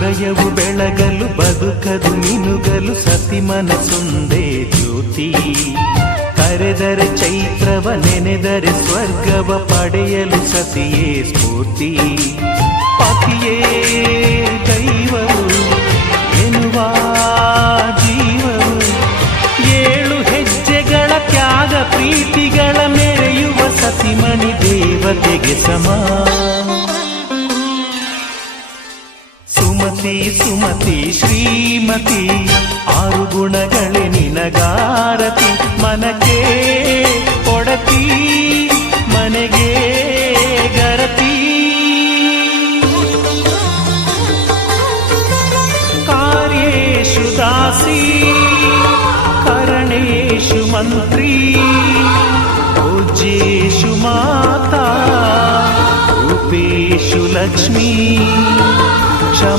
ಹೃದಯವು ಬೆಳಗಲು ಬದುಕದು ಮಿನುಗಲು ಸತಿ ಮನಸೊಂದೇ ಜ್ಯೋತಿ. ಕರೆದರೆ ಚೈತ್ರವ ನೆನೆದರೆ ಸ್ವರ್ಗವ ಪಡೆಯಲು ಸತಿಯೇ ಸ್ಫೂರ್ತಿ. ಪತಿಯೇ ದೈವವು ಎನ್ನುವ ಜೀವವು, 7 ಹೆಜ್ಜೆಗಳ ತ್ಯಾಗ ಪ್ರೀತಿಗಳ ಮೆರೆಯುವ ಸತಿಮಣಿ ದೇವತೆಗೆ ಸಮ. ಸುಮತಿ ಸುಮತಿ ಶ್ರೀಮತಿ 6 ಗುಣಗಳೇ ನಿನಗಾರತಿ. ಮನಕ್ಕೆ ಕೊಡತಿ ಮನೆಗೆ ಗರತಿ. ಕಾರ್ಯೇಷು ದಾಸಿ ಕರಣೇಷು ಮಂತ್ರಿ. ಪೂಜ್ಯೇಷು ಮಾತಾ ರೂಪೇಷು ಲಕ್ಷ್ಮೀ.